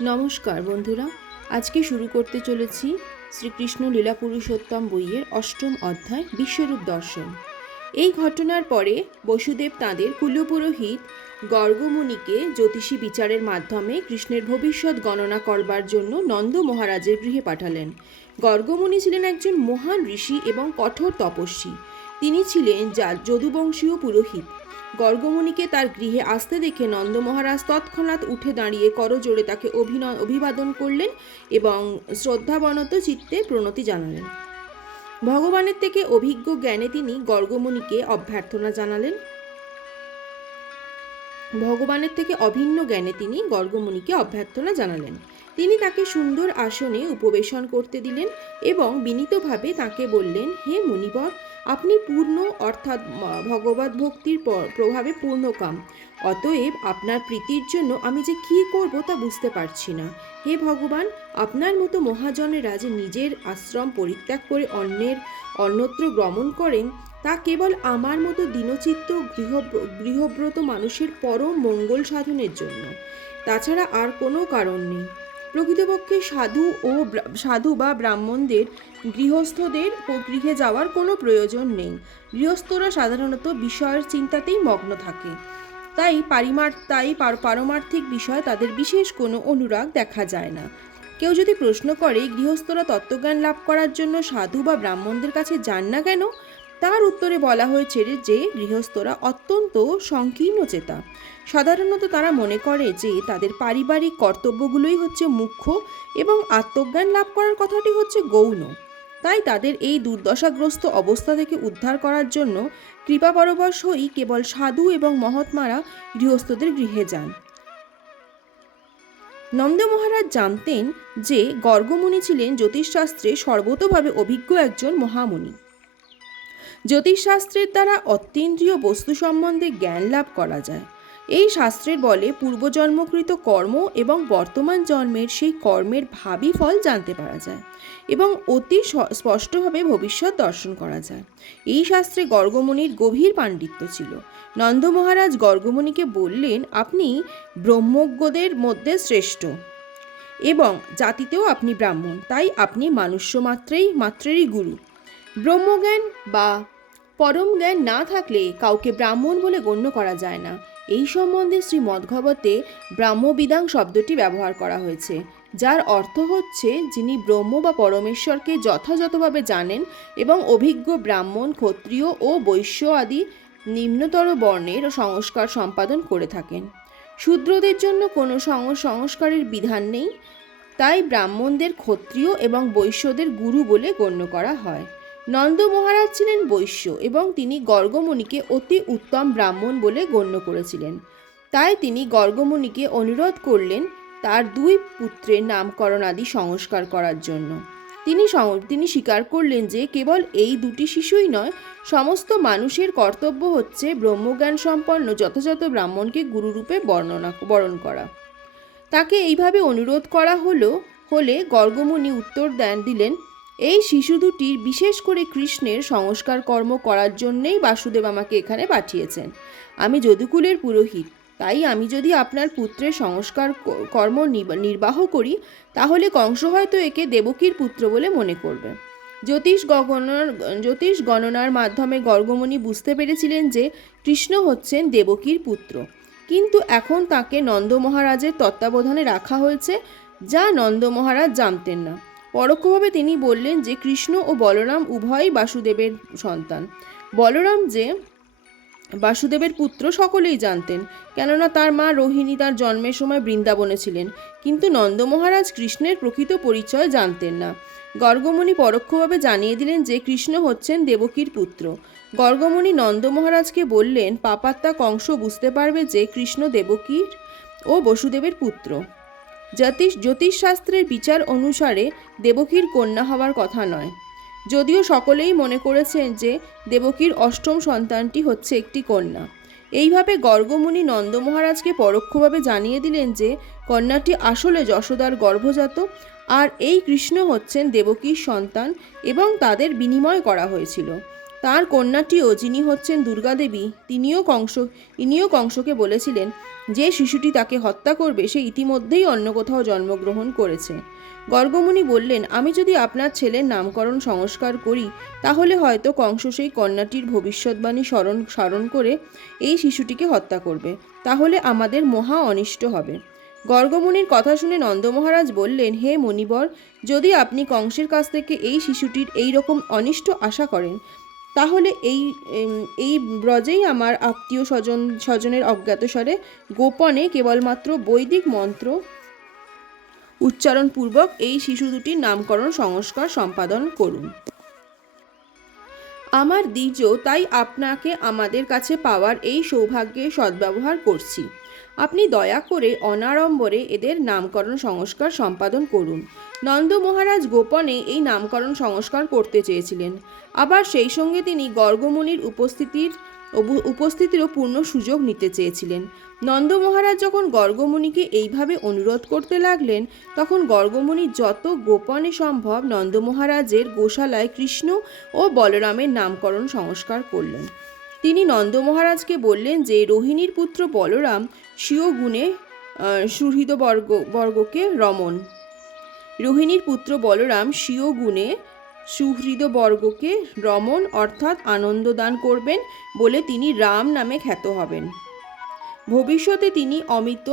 নমস্কার বন্ধুরা, আজকে শুরু করতে চলেছি শ্রীকৃষ্ণ লীলা পুরুষোত্তম বইয়ের অষ্টম অধ্যায় বিশ্বরূপ দর্শন। এই ঘটনার পরে বসুদেব তাঁদের কুলপুরোহিত গর্গমুনিকে জ্যোতিষী বিচারের মাধ্যমে কৃষ্ণের ভবিষ্যৎ গণনা করবার জন্য নন্দ মহারাজের গৃহে পাঠালেন। গর্গমুনি ছিলেন একজন মহান ঋষি এবং কঠোর তপস্বী। তিনি ছিলেন যদুবংশীয় পুরোহিত। গর্গমুনিকে তার গৃহে আসতে দেখে নন্দ মহারাজ তৎক্ষণাৎ উঠে দাঁড়িয়ে করজোড়ে তাকে অভিবাদন করলেন এবং শ্রদ্ধাবনত চিত্তে প্রণতি জানালেন। ভগবানের থেকে অভিজ্ঞ জ্ঞানে তিনি গর্গমুনিকে অভ্যর্থনা জানালেন। ভগবানের থেকে অভিন্ন জ্ঞানে তিনি গর্গমুনিকে অভ্যর্থনা জানালেন। তিনি তাকে সুন্দর আসনে উপবেশন করতে দিলেন এবং বিনীতভাবে তাকে বললেন, হে মুনিবর, আপনি পূর্ণ অর্থাৎ ভগবত ভক্তির প্রভাবে পূর্ণকাম। অতএব আপনার প্রীতির জন্য আমি যে কী করব তা বুঝতে পারছি না। হে ভগবান, আপনার মতো মহাজনেরা যে নিজের আশ্রম পরিত্যাগ করে অন্যত্র গমন করেন, তা কেবল আমার মতো দীনচিত্ত গৃহব্রত মানুষের পরম মঙ্গল সাধনের জন্য, তাছাড়া আর কোনো কারণ নেই। প্রকৃতপক্ষে সাধু বা ব্রাহ্মণদের গৃহস্থদের গৃহে যাওয়ার কোনো প্রয়োজন নেই। গৃহস্থরা সাধারণত বিষয়ের চিন্তাতেই মগ্ন থাকে, তাই পারমার্থিক বিষয় তাদের বিশেষ কোনো অনুরাগ দেখা যায় না। কেউ যদি প্রশ্ন করে গৃহস্থরা তত্ত্বজ্ঞান লাভ করার জন্য সাধু বা ব্রাহ্মণদের কাছে যান না কেন, তার উত্তরে বলা হয়েছে যে গৃহস্থরা অত্যন্ত সংকীর্ণ চেতা। সাধারণত তারা মনে করে যে তাদের পারিবারিক কর্তব্যগুলোই হচ্ছে মুখ্য এবং আত্মজ্ঞান লাভ করার কথাটি হচ্ছে গৌণ। তাই তাদের এই দুর্দশাগ্রস্ত অবস্থা থেকে উদ্ধার করার জন্য কৃপাপরবশ হয়েই কেবল সাধু এবং মহাত্মারা গৃহস্থদের গৃহে যান। নন্দ মহারাজ জানতেন যে গর্গমুনি ছিলেন জ্যোতিষশাস্ত্রে সর্বতোভাবে অভিজ্ঞ একজন মহামুনি। জ্যোতিষশাস্ত্রের দ্বারা অতীন্দ্রিয় বস্তু সম্বন্ধে জ্ঞান লাভ করা যায়। এই শাস্ত্রের বলে পূর্বজন্মকৃত কর্ম এবং বর্তমান জন্মের সেই কর্মের ভাবী ফল জানতে পারা যায় এবং অতি স্পষ্টভাবে ভবিষ্যৎ দর্শন করা যায়। এই শাস্ত্রে গর্গমুনির গভীর পাণ্ডিত্য ছিল। নন্দ মহারাজ গর্গমুনিকে বললেন, আপনি ব্রহ্মজ্ঞদের মধ্যে শ্রেষ্ঠ এবং জাতিতেও আপনি ব্রাহ্মণ, তাই আপনি মাত্রেরই গুরু। ব্রহ্মজ্ঞান বা পরম জ্ঞান না থাকলে কাউকে ব্রাহ্মণ বলে গণ্য করা যায় না। এই সম্বন্ধে শ্রীমদ্ভাগবতে ব্রাহ্মবিদাং শব্দটি ব্যবহার করা হয়েছে, যার অর্থ হচ্ছে যিনি ব্রহ্ম বা পরমেশ্বরকে যথাযথভাবে জানেন এবং অভিজ্ঞ ব্রাহ্মণ, ক্ষত্রিয় ও বৈশ্য আদি নিম্নতর বর্ণের সংস্কার সম্পাদন করে থাকেন। শূদ্রদের জন্য কোনো সংস্কারের বিধান নেই, তাই ব্রাহ্মণদের ক্ষত্রিয় এবং বৈশ্যদের গুরু বলে গণ্য করা হয়। নন্দ মহারাজ ছিলেন বৈশ্য এবং তিনি গর্গমুনিকে অতি উত্তম ব্রাহ্মণ বলে গণ্য করেছিলেন। তাই তিনি গর্গমুনিকে অনুরোধ করলেন তার দুই পুত্রের নামকরণ আদি সংস্কার করার জন্য। তিনি স্বীকার করলেন যে কেবল এই দুটি শিশুই নয়, সমস্ত মানুষের কর্তব্য হচ্ছে ব্রহ্মজ্ঞান সম্পন্ন যথাযথ ব্রাহ্মণকে গুরুরূপে বরণ করা। তাকে এইভাবে অনুরোধ করা হলে গর্গমুনি উত্তর দিলেন, এই শিশু দুটির বিশেষ করে কৃষ্ণের সংস্কার কর্ম করার জন্যেই বাসুদেব আমাকে এখানে পাঠিয়েছেন। আমি যদুকুলের পুরোহিত, তাই আমি যদি আপনার পুত্রের সংস্কার কর্ম নির্বাহ করি, তাহলে কংস হয়তো একে দেবকীর পুত্র বলে মনে করবে। জ্যোতিষ গণনার মাধ্যমে গর্গমুনি বুঝতে পেরেছিলেন যে কৃষ্ণ হচ্ছেন দেবকীর পুত্র, কিন্তু এখন তাকে নন্দ মহারাজের তত্ত্বাবধানে রাখা হয়েছে, যা নন্দ মহারাজ জানতেন না। পরোক্ষভাবে তিনি বললেন যে কৃষ্ণ ও বলরাম উভয়ই বাসুদেবের সন্তান। বলরাম যে বাসুদেবের পুত্র সকলেই জানতেন, কেননা তার মা রোহিণী তার জন্মের সময় বৃন্দাবনে ছিলেন, কিন্তু নন্দ মহারাজ কৃষ্ণের প্রকৃত পরিচয় জানতেন না। গর্গমুনি পরোক্ষভাবে জানিয়ে দিলেন যে কৃষ্ণ হচ্ছেন দেবকীর পুত্র। গর্গমুনি নন্দ মহারাজকে বললেন, পাপাত্মা কংস বুঝতে পারবে যে কৃষ্ণ দেবকীর ও বসুদেবের পুত্র। জ্যোতিষশাস্ত্রের বিচার অনুসারে দেবকীর কন্যা হওয়ার কথা নয়, যদিও সকলেই মনে করেছেন যে দেবকীর অষ্টম সন্তানটি হচ্ছে একটি কন্যা। এইভাবে গর্গমুনি নন্দ মহারাজকে পরোক্ষভাবে জানিয়ে দিলেন যে কন্যাটি আসলে যশোদার গর্ভজাত, আর এই কৃষ্ণ হচ্ছেন দেবকীর সন্তান এবং তাদের বিনিময় করা হয়েছিল। তার কন্যাটিও, যিনি হচ্ছেন দুর্গাদেবী, ইনিও কংসকে বলেছিলেন যে শিশুটি তাকে হত্যা করবে সে ইতিমধ্যেই অন্য কোথাও জন্মগ্রহণ করেছে। গর্গমুনি বললেন, আমি যদি আপনার ছেলের নামকরণ সংস্কার করি তাহলে হয়তো কংস সেই কন্যাটির ভবিষ্যৎবাণী স্মরণ করে এই শিশুটিকে হত্যা করবে, তাহলে আমাদের মহা অনিষ্ট হবে। গর্গমুনির কথা শুনে নন্দ মহারাজ বললেন, হে মণিবর, যদি আপনি কংসের কাছ থেকে এই শিশুটির এই রকম অনিষ্ট আশা করেন তাহলে এই ব্রজেই আমার আত্মীয় স্বজনের অজ্ঞাতসারে গোপনে কেবলমাত্র বৈদিক মন্ত্র উচ্চারণপূর্বক এই শিশু দুটির নামকরণ সংস্কার সম্পাদন করুন। আমার দ্বিজ তাই আপনাকে আমাদের কাছে পাওয়ার এই সৌভাগ্যের সদ্ব্যবহার করছি। আপনি দয়া করে অনাড়ম্বরে এদের নামকরণ সংস্কার সম্পাদন করুন। নন্দ মহারাজ গোপনে এই নামকরণ সংস্কার করতে চেয়েছিলেন। আবার সেই সঙ্গে তিনি গর্গমুনির উপস্থিতিরও পূর্ণ সুযোগ নিতে চেয়েছিলেন। নন্দ মহারাজ যখন গর্গমুনিকে এইভাবে অনুরোধ করতে লাগলেন তখন গর্গমুনি যত গোপনে সম্ভব নন্দ মহারাজের গোশালায় কৃষ্ণ ও বলরামের নামকরণ সংস্কার করলেন। তিনি নন্দ মহারাজকে বললেন যে রোহিণীর পুত্র বলরাম স্বীয় গুণে সুহৃদবর্গকে রমণ রোহিণীর পুত্র বলরাম স্বীয় গুণে সুহৃদবর্গকে রমণ অর্থাৎ আনন্দ দান করবেন বলে তিনি রাম নামে খ্যাত হবেন। ভবিষ্যতে তিনি অমিত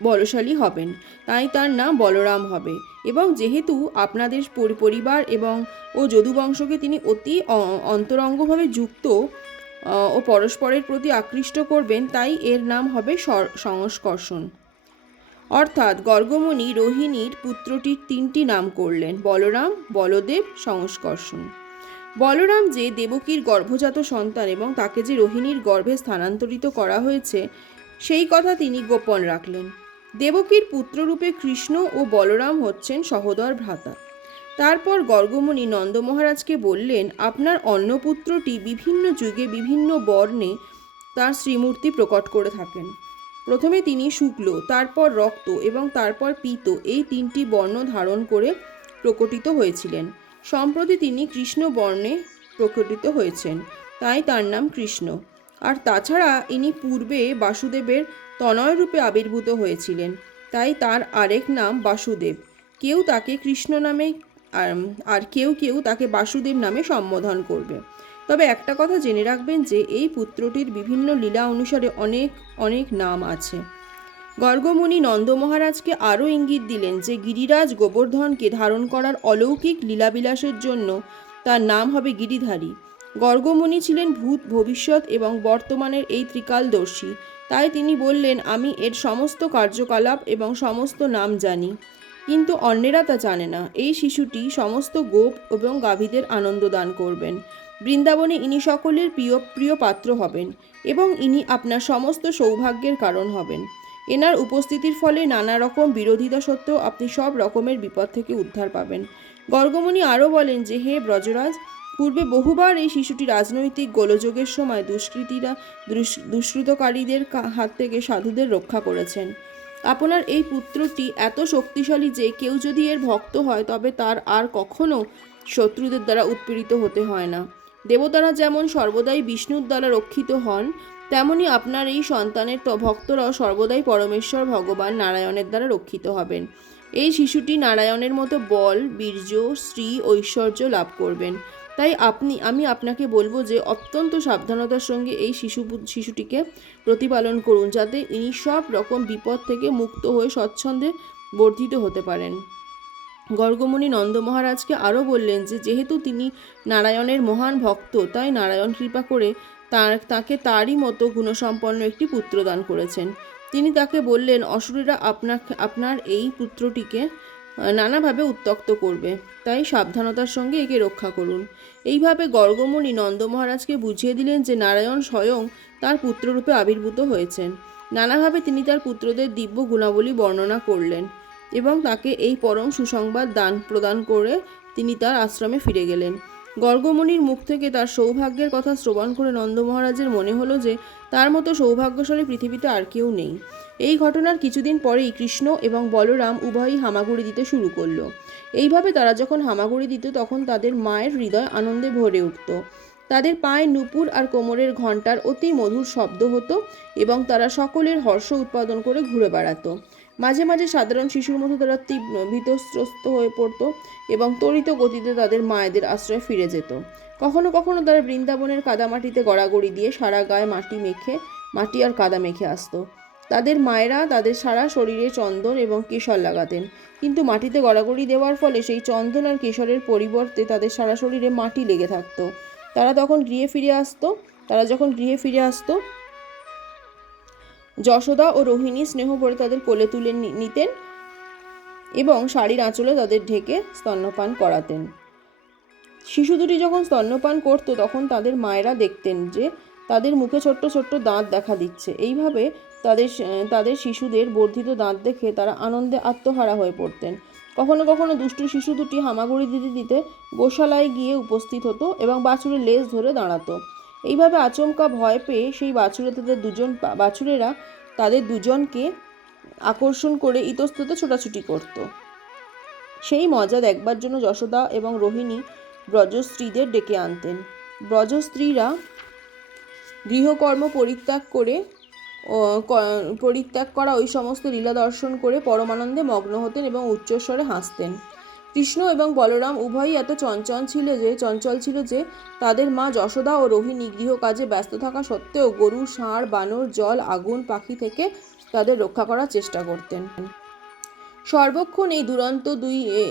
বলশালী হবেন, তাই তার নাম বলরাম হবে। এবং যেহেতু আপনাদের পরিবার ও যদুবংশকে তিনি অতি অন্তরঙ্গভাবে যুক্ত ও পরস্পরের প্রতি আকৃষ্ট করবেন, তাই এর নাম হবে সংস্কর্ষণ। অর্থাৎ গর্গমুনি রোহিণীর পুত্রটির 3টি নাম করলেন: বলরাম, বলদেব, সংস্কর্ষণ। বলরাম যে দেবকীর গর্ভজাত সন্তান এবং তাকে যে রোহিণীর গর্ভে স্থানান্তরিত করা হয়েছে সেই কথা তিনি গোপন রাখলেন। দেবকীর পুত্ররূপে কৃষ্ণ ও বলরাম হচ্ছেন সহোদর ভ্রাতা। তারপর গর্গমুনি নন্দ মহারাজকে বললেন, আপনার অন্নপুত্রটি বিভিন্ন যুগে বিভিন্ন বর্ণে তার শ্রীমূর্তি প্রকট করে থাকেন। প্রথমে তিনি শুক্ল, তারপর রক্ত এবং তারপর পীত এই 3টি বর্ণ ধারণ করে প্রকটিত হয়েছিলেন। সম্প্রতি তিনি কৃষ্ণ বর্ণে প্রকটিত হয়েছেন, তাই তার নাম কৃষ্ণ। আর তাছাড়া ইনি পূর্বে বাসুদেবের তনয় রূপে আবির্ভূত হয়েছিলেন, তাই তার আরেক নাম বাসুদেব। কেউ তাকে কৃষ্ণ নামে আর কেউ তাকে বাসুদেব নামে সম্বোধন করবে। তবে একটা কথা জেনে রাখবেন যে এই পুত্রটির বিভিন্ন লীলা অনুসারে অনেক নাম আছে। গর্গমুনি নন্দ মহারাজকে আরও ইঙ্গিত দিলেন যে গিরিরাজ গোবর্ধনকে ধারণ করার অলৌকিক লীলাবিলাসের জন্য তার নাম হবে গিরিধারী। গর্গমুনি ছিলেন ভূত, ভবিষ্যৎ এবং বর্তমানের এই ত্রিকালদর্শী, তাই তিনি বললেন, আমি এর সমস্ত কার্যকলাপ এবং সমস্ত নাম জানি, কিন্তু অন্যেরা তা জানে না। এই শিশুটি সমস্ত গোপ এবং গাভীদের আনন্দ দান করবেন। বৃন্দাবনে ইনি সকলের প্রিয় পাত্র হবেন এবং ইনি আপনার সমস্ত সৌভাগ্যের কারণ হবেন। এনার উপস্থিতির ফলে নানা রকম বিরোধিতা সত্ত্বেও আপনি সব রকমের বিপদ থেকে উদ্ধার পাবেন। গর্গমুনি আরও বলেন যে, হে ব্রজরাজ, পূর্বে বহুবার এই শিশুটি রাজনৈতিক গোলযোগের সময় দুষ্কৃতকারীদের হাত থেকে সাধুদের রক্ষা করেছেন। আপনার এই পুত্রটি এত শক্তিশালী যে কেউ যদি এর ভক্ত হয় তবে তার আর কখনো শত্রুদের দ্বারা উৎপীড়িত হতে হয় না। দেবতারা যেমন সর্বদাই বিষ্ণুর দ্বারা রক্ষিত হন, তেমনি আপনার এই সন্তানের ভক্তরাও সর্বদাই পরমেশ্বর ভগবান নারায়ণের দ্বারা রক্ষিত হবেন। এই শিশুটি নারায়ণের মতো বল, বীর্য, শ্রী, ঐশ্বর্য লাভ করবেন। তাই আমি আপনাকে বলবো যে অত্যন্ত সাবধানতার সঙ্গে এই শিশুটিকে প্রতিপালন করুন, যাতে ইনি সব রকম বিপদ থেকে মুক্ত হয়ে স্বচ্ছন্দে বর্ধিত হতে পারেন। গর্গমুনি নন্দ মহারাজকে আরও বললেন যে যেহেতু তিনি নারায়ণের মহান ভক্ত, তাই নারায়ণ কৃপা করে তাকে তারই মতো গুণসম্পন্ন একটি পুত্র দান করেছেন। তিনি তাকে বললেন, অসুরেরা আপনার এই পুত্রটিকে নানাভাবে উত্ত্যক্ত করবে, তাই সাবধানতার সঙ্গে একে রক্ষা করুন। এইভাবে গর্গমুনি নন্দ মহারাজকে বুঝিয়ে দিলেন যে নারায়ণ স্বয়ং তার পুত্ররূপে আবির্ভূত হয়েছেন। নানাভাবে তিনি তার পুত্রদের দিব্য গুণাবলী বর্ণনা করলেন এবং তাকে এই পরম সুসংবাদ প্রদান করে তিনি তার আশ্রমে ফিরে গেলেন। গর্গমুনির মুখ থেকে তার সৌভাগ্যের কথা শ্রবণ করে নন্দ মহারাজের মনে হলো যে তার মতো সৌভাগ্যশালী পৃথিবীতে আর কেউ নেই। এই ঘটনার কিছুদিন পরেই কৃষ্ণ এবং বলরাম উভয়ই হামাগুড়ি দিতে শুরু করলো। এইভাবে তারা যখন হামাগুড়ি দিত তখন তাদের মায়ের হৃদয় আনন্দে ভরে উঠত। তাদের পায়ে নূপুর আর কোমরের ঘণ্টার অতি মধুর শব্দ হতো এবং তারা সকলের হর্ষ উৎপাদন করে ঘুরে বেড়াতো। মাঝে মাঝে সাধারণ শিশুর মতো তারা তীব্র ভীতস্ত্রস্ত হয়ে পড়তো এবং ত্বরিত গতিতে তাদের মায়েদের আশ্রয়ে ফিরে যেত। কখনো কখনো তারা বৃন্দাবনের কাদামাটিতে গড়াগড়ি দিয়ে সারা গায়ে মাটি আর কাদা মেখে আসতো। তাদের মায়েরা তাদের সারা শরীরে চন্দন এবং কেশর লাগাতেন, কিন্তু মাটিতে গড়াগড়ি দেওয়ার ফলে সেই চন্দন আর কেশরের পরিবর্তে তাদের সারা শরীরে মাটি লেগে থাকতো। তারা যখন গৃহে ফিরে আসতো যশোদা ও রোহিণী স্নেহ ভরে তাদের কোলে তুলে নিতেন এবং শাড়ির আঁচলে তাদের ঢেকে স্তন্যপান করাতেন। শিশু দুটি যখন স্তন্যপান করত তখন তাদের মায়েরা দেখতেন যে তাদের মুখে ছোট্ট ছোট্ট দাঁত দেখা দিচ্ছে। এইভাবে তাদের শিশুদের বর্ধিত দাঁত দেখে তারা আনন্দে আত্মহারা হয়ে পড়তেন। কখনো কখনো দুষ্টু শিশু দুটি হামাগুড়ি দিতে দিতে গোশালায় গিয়ে উপস্থিত হতো এবং বাছুরের লেজ ধরে দাঁড়াতো। এইভাবে আচমকা ভয় পেয়ে সেই বাছুরেরা তাদের দুজনকে আকর্ষণ করে ইতস্তত ছোটাছুটি করত। সেই মজা দেখবার জন্য যশোদা এবং রোহিণী ব্রজস্ত্রীদের ডেকে আনতেন। ব্রজস্ত্রীরা গৃহকর্ম পরিত্যাগ করা ওই সমস্ত লীলা দর্শন করে পরমানন্দে মগ্ন হতেন এবং উচ্চস্বরে হাসতেন। কৃষ্ণ এবং বলরাম উভয়ই এত চঞ্চল ছিল যে তাদের মা যশোদা ও রোহিণী গৃহকাজে ব্যস্ত থাকা সত্ত্বেও গরু, ষাঁড়, বানর, জল, আগুন, পাখি থেকে তাদের রক্ষা করার চেষ্টা করতেন। সর্বক্ষণ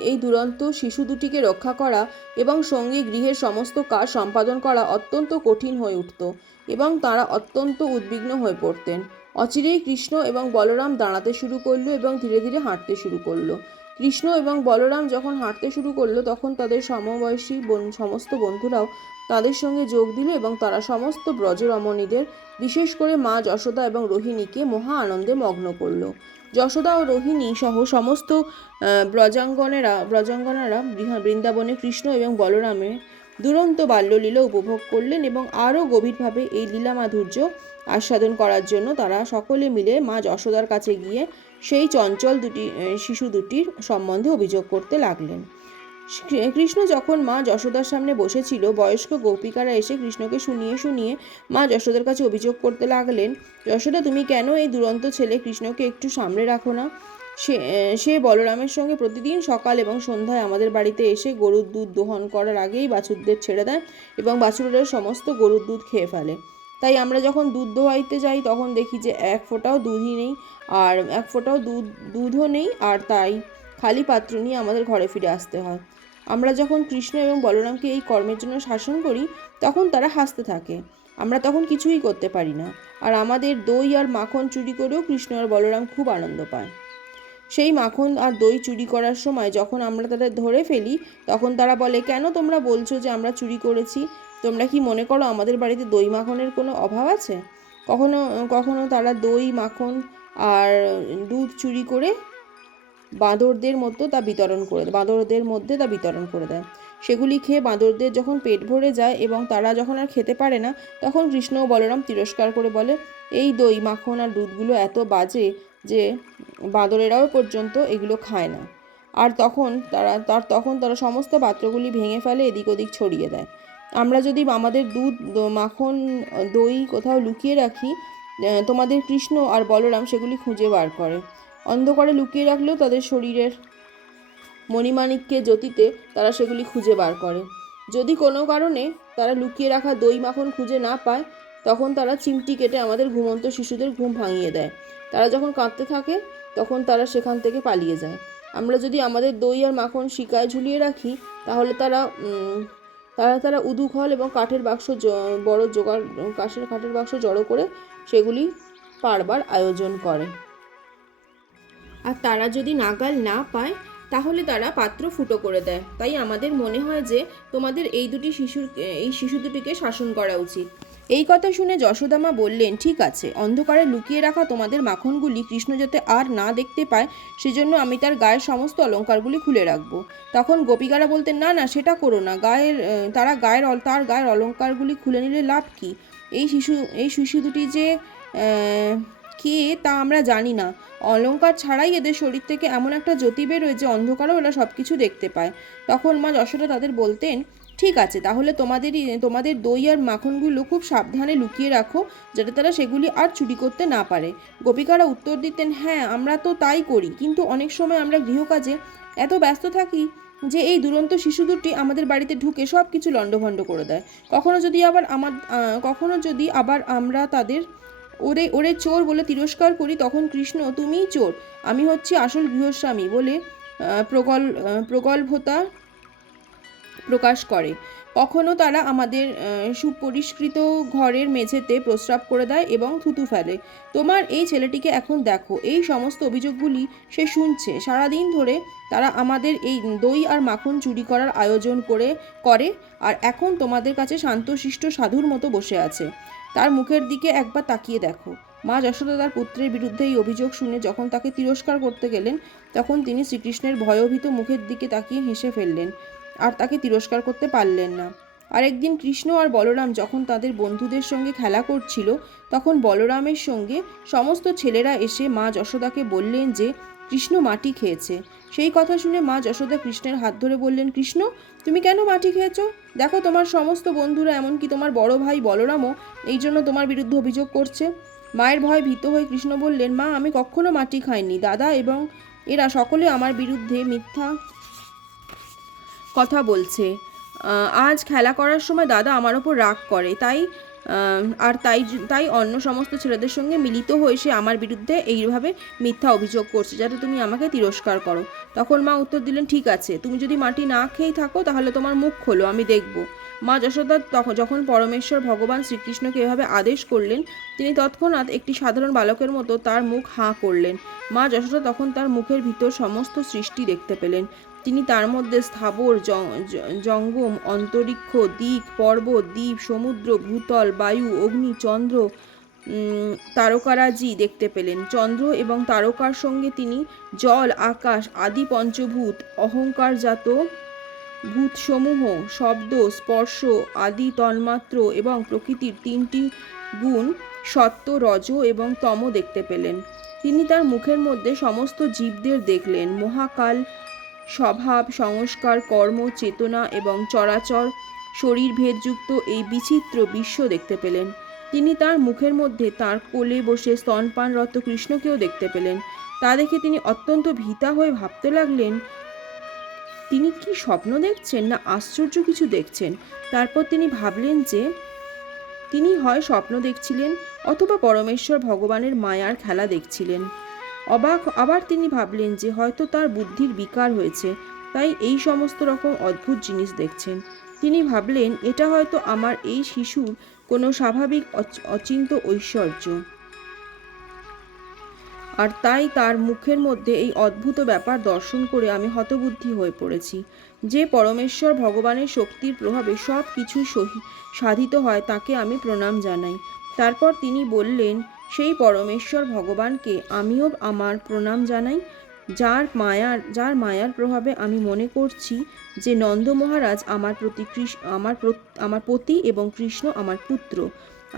এই দুরন্ত শিশু দুটিকে রক্ষা করা এবং সঙ্গে গৃহের সমস্ত কাজ সম্পাদন করা অত্যন্ত কঠিন হয়ে উঠত এবং তারা অত্যন্ত উদ্বিগ্ন হয়ে পড়তেন। অচিরেই কৃষ্ণ এবং বলরাম দাঁড়াতে শুরু করলো এবং ধীরে ধীরে হাঁটতে শুরু করলো। কৃষ্ণ এবং বলরাম যখন হাঁটতে শুরু করলো তখন তাদের সমবয়সী সমস্ত বন্ধুরাও তাদের সঙ্গে যোগ দিল এবং তারা সমস্ত ব্রজরমণীদের, বিশেষ করে মা যশোদা এবং রোহিণীকে মহা আনন্দে মগ্ন করলো। যশোদা ও রোহিণী সহ সমস্ত ব্রজাঙ্গনারা বৃন্দাবনে কৃষ্ণ এবং বলরামের দুরন্ত বাল্যলীলা উপভোগ করলেন এবং আরও গভীরভাবে এই লীলা মাধুর্য আস্বাদন করার জন্য তারা সকলে মিলে মা যশোদার কাছে গিয়ে সেই চঞ্চল শিশু দুটির সম্বন্ধে অভিযোগ করতে লাগলেন। কৃষ্ণ যখন মা যশোদার সামনে বসেছিল, বয়স্ক গোপিকারা এসে কৃষ্ণকে শুনিয়ে মা যশোদার কাছে অভিযোগ করতে লাগলেন, যশোদা, তুমি কেন এই দুরন্ত ছেলে কৃষ্ণকে একটু সামলে রাখো না? সে বলরামের সঙ্গে প্রতিদিন সকাল এবং সন্ধ্যায় আমাদের বাড়িতে এসে গরুর দুধ দোহন করার আগেই বাছুরদের ছেড়ে দেয় এবং বাছুরেরা সমস্ত গরুর দুধ খেয়ে ফেলে। তাই আমরা যখন দুধ দোয়াইতে যাই তখন দেখি যে এক ফোঁটাও দুধও নেই, আর তাই খালি পাত্র নিয়ে আমাদের ঘরে ফিরে আসতে হয়। আমরা যখন কৃষ্ণ এবং বলরামকে এই কর্মের জন্য শাসন করি তখন তারা হাসতে থাকে। আমরা তখন কিছুই করতে পারি না, আর আমাদের দই আর মাখন চুরি করেও কৃষ্ণ আর বলরাম খুব আনন্দ পায়। সেই মাখন আর দই চুরি করার সময় যখন আমরা তাদের ধরে ফেলি তখন তারা বলে, কেন তোমরা বলছো যে আমরা চুরি করেছি? তোমরা কি মনে করো আমাদের বাড়িতে দই মাখনের কোনো অভাব আছে? কখনো কখনো তারা দই, মাখন আর দুধ চুরি করে বাঁদরদের মধ্যে তা বিতরণ করে দেয়। সেগুলি খেয়ে বাঁদরদের যখন পেট ভরে যায় এবং তারা যখন আর খেতে পারে না তখন কৃষ্ণ ও বলরাম তিরস্কার করে বলে, এই দই, মাখন আর দুধগুলো এত বাজে যে বাঁদরেরাও পর্যন্ত এগুলো খায় না। আর তখন তারা সমস্ত পাত্রগুলি ভেঙে ফেলে, এদিক ওদিক ছড়িয়ে দেয়। আমরা যদি আমাদের দুধ, মাখন, দই কোথাও লুকিয়ে রাখি, তোমাদের কৃষ্ণ আর বলরাম সেগুলি খুঁজে বার করে। অন্ধকারে লুকিয়ে রাখলেও তাদের শরীরের মণিমাণিক্যের জ্যোতিতে তারা সেগুলি খুঁজে বার করে। যদি কোনো কারণে তারা লুকিয়ে রাখা দই মাখন খুঁজে না পায় তখন তারা চিমটি কেটে আমাদের ঘুমন্ত শিশুদের ঘুম ভাঙিয়ে দেয়। তারা যখন কাঁদতে থাকে তখন তারা সেখান থেকে পালিয়ে যায়। আমরা যদি আমাদের দই আর মাখন শিকায় ঝুলিয়ে রাখি তাহলে তারা উদুখল এবং কাঠের বাক্স জড়ো করে সেগুলি পারবার আয়োজন করে। আর তারা যদি নাগাল না পায় তাহলে তারা পাত্র ফুটো করে দেয়। তাই আমাদের মনে হয় যে তোমাদের এই শিশু দুটিকে শাসন করা উচিত। এই কথা শুনে যশোদামা বললেন, ঠিক আছে, অন্ধকারে লুকিয়ে রাখা তোমাদের মাখনগুলি কৃষ্ণ যাতে আর না দেখতে পায় সেজন্য আমি তার গায়ের সমস্ত অলঙ্কারগুলি খুলে রাখবো। তখন গোপিকারা বলতেন, না না, সেটা করো না, তার গায়ের অলঙ্কারগুলি খুলে নিলে লাভ কি? এই শিশু দুটি যে কে তা আমরা জানি না। অলংকার ছাড়াই এদের শরীর থেকে এমন একটা জ্যোতি বেরোয় যে অন্ধকারেও এরা সব কিছু দেখতে পায়। তখন মা যশোদা তাদের বলতেন, ঠিক আছে, তাহলে তোমাদের দই আর মাখনগুলো খুব সাবধানে লুকিয়ে রাখো, যাতে তারা সেগুলি আর চুরি করতে না পারে। গোপিকারা উত্তর দিতেন, হ্যাঁ, আমরা তো তাই করি, কিন্তু অনেক সময় আমরা গৃহকাজে এত ব্যস্ত থাকি যে এই দুরন্ত শিশু দুটি আমাদের বাড়িতে ঢুকে সব কিছু লণ্ডভণ্ড করে দেয়। কখনো যদি আবার আমরা তাদের ওরে ওরে চোর বলে তিরস্কার করি, তখন কৃষ্ণ তুমিই চোর, আমি হচ্ছি আসল গৃহস্বামী বলে প্রগল্ভতা প্রকাশ করে। কখনো তারা আমাদের সুপরিষ্কৃত ঘরের মেঝেতে প্রস্রাব করে দেয় এবং থুতু ফেলে। তোমার এই ছেলেটিকে এখন দেখো, এই সমস্ত অভিযোগগুলি সে শুনছে। সারাদিন ধরে তারা আমাদের এই দই আর মাখন চুরি করার আয়োজন করে আর এখন তোমাদের কাছে শান্তশিষ্ট সাধুর মতো বসে আছে। তার মুখের দিকে একবার তাকিয়ে দেখো। মা যশোদা তার পুত্রের বিরুদ্ধে এই অভিযোগ শুনে যখন তাকে তিরস্কার করতে গেলেন, তখন তিনি শ্রীকৃষ্ণের ভয়ভীত মুখের দিকে তাকিয়ে হেসে ফেললেন আর তাকে তিরস্কার করতে পারলেন না। আরেকদিন কৃষ্ণ আর বলরাম যখন তাদের বন্ধুদের সঙ্গে খেলা করছিল, তখন বলরামের সঙ্গে সমস্ত ছেলেরা এসে মা যশোদাকে বললেন যে কৃষ্ণ মাটি খেয়েছে। সেই কথা শুনে মা যশোদা কৃষ্ণের হাত ধরে বললেন, কৃষ্ণ, তুমি কেন মাটি খেয়েছো? দেখো, তোমার সমস্ত বন্ধুরা, এমনকি তোমার বড় ভাই বলরামও এই জন্য তোমার বিরুদ্ধে অভিযোগ করছে। মায়ের ভয় ভীত হয়ে কৃষ্ণ বললেন, মা, আমি কখনো মাটি খাইনি। দাদা এবং এরা সকলে আমার বিরুদ্ধে মিথ্যা কথা বলছে। আজ খেলা করার সময় দাদা আমার ওপর রাগ করে, তাই অন্য সমস্ত ছেলেদের সঙ্গে মিলিত হয়ে সে আমার বিরুদ্ধে এইভাবে মিথ্যা অভিযোগ করছে, যাতে তুমি আমাকে তিরস্কার করো। তখন মা উত্তর দিলেন, ঠিক আছে, তুমি যদি মাটি না খেয়েই থাকো তাহলে তোমার মুখ খোলো, আমি দেখব। মা যশোদা যখন পরমেশ্বর ভগবান শ্রীকৃষ্ণকে এভাবে আদেশ করলেন, তিনি তৎক্ষণাৎ একটি সাধারণ বালকের মতো তার মুখ হাঁ করলেন। মা যশোদা তখন তার মুখের ভিতর সমস্ত সৃষ্টি দেখতে পেলেন। তিনি তার মধ্যে স্থাবর, জঙ্গম, অন্তরিক্ষ, দিক, পর্বত, দ্বীপ, সমুদ্র, ভূতল, বায়ু, অগ্নি, চন্দ্র, তারকারাজি দেখতে পেলেন। চন্দ্র এবং তারকার সঙ্গে তিনি জল, আকাশ আদি পঞ্চভূত, অহংকারজাত ভূতসমূহ, শব্দ, স্পর্শ আদি তন্মাত্র এবং প্রকৃতির তিনটি গুণ, সত্য, রজ এবং তম দেখতে পেলেন। তিনি তার মুখের মধ্যে সমস্ত জীবদের দেখলেন। মহাকাল, স্বভাব, সংস্কার, কর্ম, চেতনা এবং চরাচর শরীর ভেদযুক্ত এই বিচিত্র বিশ্ব দেখতে পেলেন। তিনি তার মুখের মধ্যে তার কোলে বসে স্তনপানরত কৃষ্ণকেও দেখতে পেলেন। তা দেখে তিনি অত্যন্ত ভীতা হয়ে ভাবতে লাগলেন, তিনি কি স্বপ্ন দেখছেন না আশ্চর্য কিছু দেখছেন। তারপর তিনি ভাবলেন যে তিনি হয় স্বপ্ন দেখছিলেন অথবা পরমেশ্বর ভগবানের মায়ার খেলা দেখছিলেন। আবার তিনি ভাবলেন যে হয়তো তার বুদ্ধির বিকার হয়েছে, তাই এই সমস্ত রকম অদ্ভুত জিনিস দেখছেন। তিনি ভাবলেন, এটা হয়তো আমার এই শিশুর কোনো স্বাভাবিক অচিন্ত ঐশ্বর্য, আর তাই তার মুখের মধ্যে এই অদ্ভুত ব্যাপার দর্শন করে আমি হতবুদ্ধি হয়ে পড়েছি। যে পরমেশ্বর ভগবানের শক্তির প্রভাবে সব কিছুই সাধিত হয়, তাকে আমি প্রণাম জানাই। তারপর তিনি বললেন, সেই পরমেশ্বর ভগবানকে আমিও আমার প্রণাম জানাই, যার মায়ার প্রভাবে আমি মনে করছি যে নন্দ মহারাজ আমার পতি এবং কৃষ্ণ আমার পুত্র।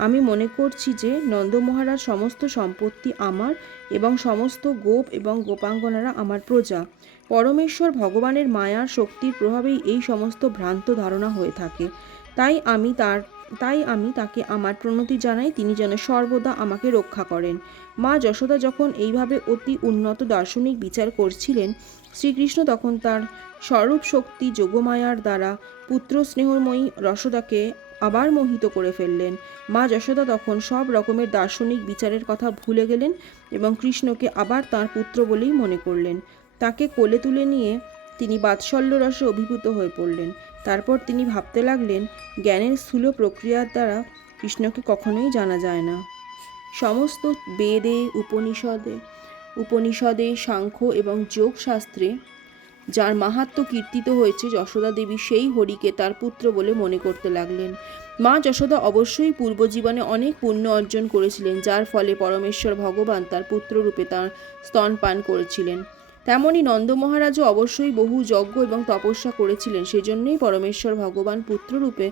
আমি মনে করছি যে নন্দ মহারাজ সমস্ত সম্পত্তি আমার এবং সমস্ত গোপ এবং গোপাঙ্গনারা আমার প্রজা। পরমেশ্বর ভগবানের মায়ার শক্তির প্রভাবেই এই সমস্ত ভ্রান্ত ধারণা হয়ে থাকে। তাই আমি তাকে আমার প্রণতি জানাই, তিনি যেন সর্বদা আমাকে রক্ষা করেন। মা যশোদা যখন এইভাবে অতি উন্নত দার্শনিক বিচার করছিলেন, শ্রীকৃষ্ণ তখন তার স্বরূপ শক্তি যোগমায়ার দ্বারা পুত্র স্নেহময়ী যশোদাকে আবার মোহিত করে ফেললেন। মা যশোদা তখন সব রকমের দার্শনিক বিচারের কথা ভুলে গেলেন এবং কৃষ্ণকে আবার তাঁর পুত্র বলেই মনে করলেন। তাকে কোলে তুলে নিয়ে তিনি বাৎসল্য রসে অভিভূত হয়ে পড়লেন। তারপর তিনি ভাবতে লাগলেন, জ্ঞানের স্থূল প্রক্রিয়ার দ্বারা কৃষ্ণকে কখনোই জানা যায় না। সমস্ত বেদে, উপনিষদে, সাংখ্য এবং যোগ শাস্ত্রে যার মাহাত্ম্য কীর্তিত হয়েছে, যশোদা দেবী সেই হরিকে তার পুত্র বলে মনে করতে লাগলেন। মা যশোদা অবশ্যই পূর্বজীবনে অনেক পুণ্য অর্জন করেছিলেন, যার ফলে পরমেশ্বর ভগবান তার পুত্ররূপে তাঁর স্তনপান করেছিলেন। তেমনি নন্দ মহারাজও অবশ্যই বহু যজ্ঞ এবং তপস্যা করেছিলেন, সেজন্যই পরমেশ্বর ভগবান পুত্ররূপে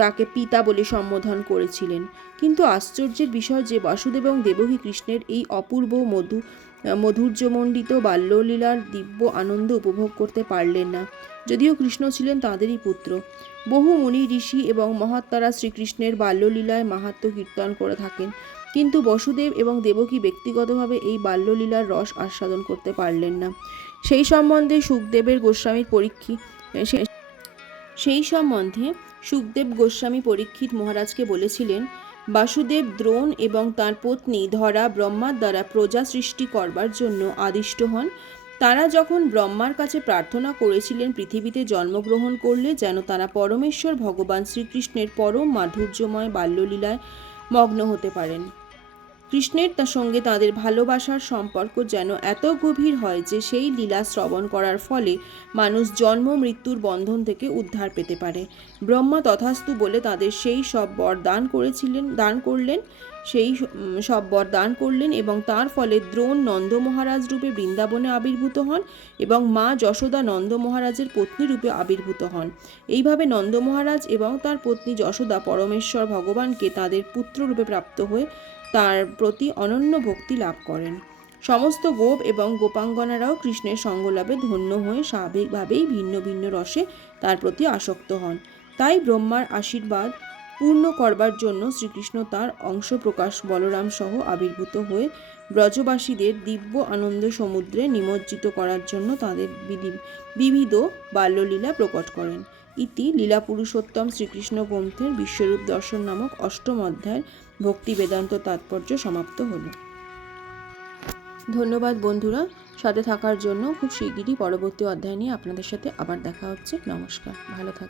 তাকে পিতা বলে সম্বোধন করেছিলেন। কিন্তু আশ্চর্যের বিষয় যে বাসুদেব এবং দেবকী কৃষ্ণের এই অপূর্ব মধুর্যমণ্ডিত বাল্যলীলার দিব্য আনন্দ উপভোগ করতে পারলেন না, যদিও কৃষ্ণ ছিলেন তাঁদেরই পুত্র। বহু মুনি ঋষি এবং মহাত্মারা শ্রীকৃষ্ণের বাল্যলীলায় মাহাত্ম্য কীর্তন করে থাকেন, কিন্তু বসুদেব এবং দেবকী ব্যক্তিগতভাবে এই বাল্যলীলার রস আস্বাদন করতে পারলেন না। সেই সম্বন্ধে সুখদেব গোস্বামী পরীক্ষিত মহারাজকে বলেছিলেন, বাসুদেব দ্রোণ এবং তাঁর পত্নী ধরা ব্রহ্মার দ্বারা প্রজা সৃষ্টি করবার জন্য আদিষ্ট হন। তারা যখন ব্রহ্মার কাছে প্রার্থনা করেছিলেন পৃথিবীতে জন্মগ্রহণ করলে যেন তারা পরমেশ্বর ভগবান শ্রীকৃষ্ণের পরম মাধুর্যময় বাল্যলীলায় মগ্ন হতে পারেন। কৃষ্ণের তার সঙ্গে তাদের ভালোবাসার সম্পর্ক যেন এত গভীর হয় যে সেই লীলা শ্রবণ করার ফলে মানুষ জন্ম মৃত্যুর বন্ধন থেকে উদ্ধার পেতে পারে। ব্রহ্মা তথাস্তু বলে তাদের সেই সব বর দান করলেন এবং তার ফলে দ্রোণ নন্দ মহারাজ রূপে বৃন্দাবনে আবির্ভূত হন এবং মা যশোদা নন্দ মহারাজের পত্নী রূপে আবির্ভূত হন। এইভাবে নন্দ মহারাজ এবং তার পত্নী যশোদা পরমেশ্বর ভগবানকে তাদের পুত্র রূপে প্রাপ্ত হয়ে তার প্রতি অনন্য ভক্তি লাভ করেন। সমস্ত গোপ এবং গোপাঙ্গনারাও কৃষ্ণের সঙ্গলাভে ধন্য হয়ে স্বাভাবিকভাবেই ভিন্ন ভিন্ন রসে তার প্রতি আসক্ত হন। তাই ব্রহ্মার আশীর্বাদ পূর্ণ করবার জন্য শ্রীকৃষ্ণ তার অংশ প্রকাশ বলরাম সহ আবির্ভূত হয়ে ব্রজবাসীদের দিব্য আনন্দ সমুদ্রে নিমজ্জিত করার জন্য তাদের বিবিধ বাল্যলীলা প্রকট করেন। ইতি লীলা পুরুষোত্তম শ্রীকৃষ্ণ গ্রন্থের বিশ্বরূপ দর্শন নামক অষ্টম অধ্যায়ের ভক্তি বেদান্ত তাৎপর্য সমাপ্ত হলো। ধন্যবাদ বন্ধুরা, সাথে থাকার জন্য। খুব শিগগিরই পরবর্তী অধ্যায় নিয়ে আপনাদের সাথে আবার দেখা হচ্ছে। নমস্কার, ভালো থাকুন।